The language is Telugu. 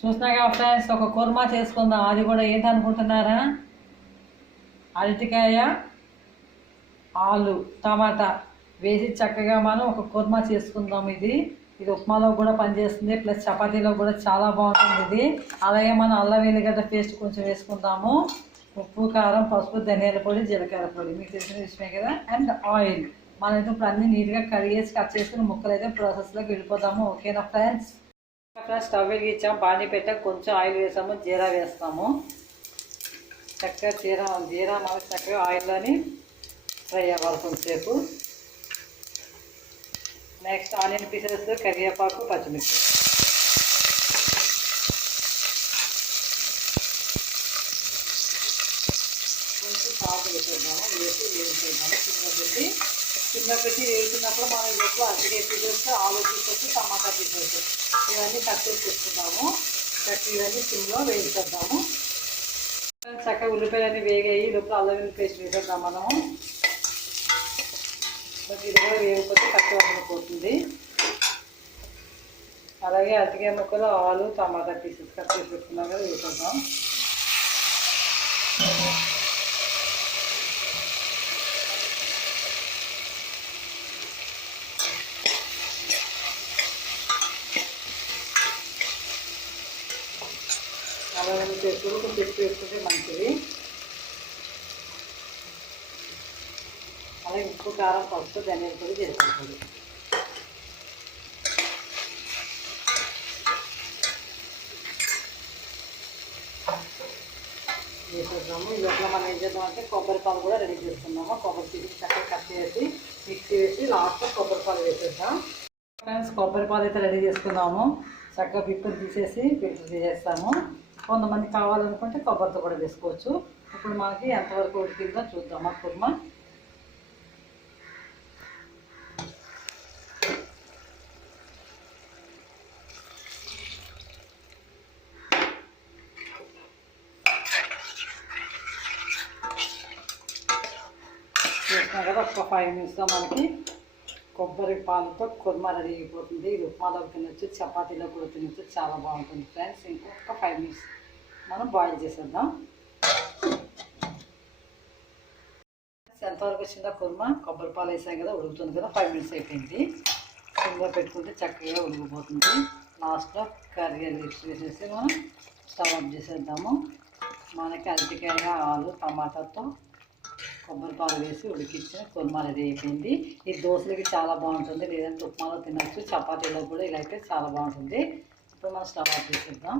చూసినాగా ఫ్రెండ్స్, ఒక కుర్మా చేసుకుందాం. అది కూడా ఏంటనుకుంటున్నారా? అరటికాయ, ఆలు, టమాటా వేసి చక్కగా మనం ఒక కుర్మా చేసుకుందాం. ఇది ఉప్మాలో కూడా పనిచేస్తుంది, ప్లస్ చపాతీలో కూడా చాలా బాగుంటుంది ఇది. అలాగే మనం అల్లం వెల్లిగడ్డ పేస్ట్ కొంచెం వేసుకుందాము. ఉప్పు, కారం, పసుపు, ధనియాల పొడి, జీలకర్ర పొడి మీకు తెలిసిన విషయమే కదా. అండ్ ఆయిల్ మనం ఇప్పుడు అన్ని నీట్గా కడిగేసి కట్ చేసుకుని ముక్కలు అయితే ప్రాసెస్లోకి వెళ్ళిపోదాము. ఓకేనా ఫ్రెండ్స్? స్టవ్ వెలిగించాం, బాండి పెట్టాం, కొంచెం ఆయిల్ వేసాము, జీరా వేస్తాము. చక్కగా జీరా మనకి చక్కగా ఆయిల్లోని ఫ్రై అవ్వాలి కొంచెంసేపు. నెక్స్ట్ ఆనియన్ పీసెస్, కరివేపాకు, పచ్చిమిర్చి కొంచెం సాల్ట్ వేసేద్దాము. వేసేద్దాము చిన్న పెట్టి వేసుకున్నప్పుడు మనం లోపల అరటికాయ పీసెస్, ఆలు పీసెస్, టమాటా పీసెస్ ఇవన్నీ కట్ చేసి తీసుకుందాము. ఇవన్నీ సిమ్లో వేసేద్దాము. చక్కగా ఉల్లిపాయలన్నీ వేగాయి. లోపల అల్లం వెల్లుల్లి పేస్ట్ వేసేద్దాం మనము. ఇది కూడా వేయకపోతే కట్టవలసి పోతుంది. అలాగే అరటికాయ ముక్కలు, ఆలు, టమాటా పీసెస్ కట్ చేసి పెట్టుకున్నాం కదా, వేసేద్దాం. అలాగే చేసుకుని కొంచెం ఎక్కువ వేసుకుంటే మంచిది. అలాగే ఉప్పు, కారం, పసుపు, ధనియాల పొడి, జీలకర్ర పొడి వేసేద్దాము. ఈ లోపల మనం ఏం చేద్దామంటే కొబ్బరి పాలు కూడా రెడీ చేసుకుందాము. కొబ్బరి పీసులు చక్కగా కట్ చేసి మిక్సీ వేసి లాస్ట్లో కొబ్బరి పాలు వేసేద్దాం. ఫ్రెండ్స్, కొబ్బరి పాలు అయితే రెడీ చేసుకుందాము. చక్కగా పిప్పులు తీసేసి ఫిల్టర్ తీసేస్తాము. కొంతమంది కావాలనుకుంటే కొబ్బరితో కూడా వేసుకోవచ్చు. ఇప్పుడు మనకి ఎంతవరకు ఉడికిందో చూద్దామా కుర్మా. చూసినా కదా, ఒక 5 minutesలో మనకి కొబ్బరి పాలతో కుర్మా రెడీ అయిపోతుంది. ఇది ఉప్మాలో తినొచ్చు, చపాతీలో కూడా తినొచ్చు, చాలా బాగుంటుంది ఫ్రెండ్స్. ఇంకొక 5 minutes మనం బాయిల్ చేసేద్దాం. ఎంతవరకు వచ్చిందా కుర్మా? కొబ్బరి పాలు వేసాం కదా, ఉడుకుతుంది కదా. 5 minutes అయిపోయింది. సిమ్లో పెట్టుకుంటే చక్కగా ఉడికిపోతుంది. లాస్ట్లో కర్రీ లీవ్స్ వేసేసి మనం స్టవ్ ఆఫ్ చేసేద్దాము. మనకి అరటికాయ, ఆలు, టమాటాతో కొబ్బరి పాలు వేసి ఉడికించిన కుర్మా రెడీ అయిపోయింది. ఈ దోశలకి చాలా బాగుంటుంది, లేదంటే ఉప్మాలో తినచ్చు, చపాతీలో కూడా ఇలా అయితే చాలా బాగుంటుంది. ఇప్పుడు మనం స్టవ్ ఆఫ్ చేసేద్దాం.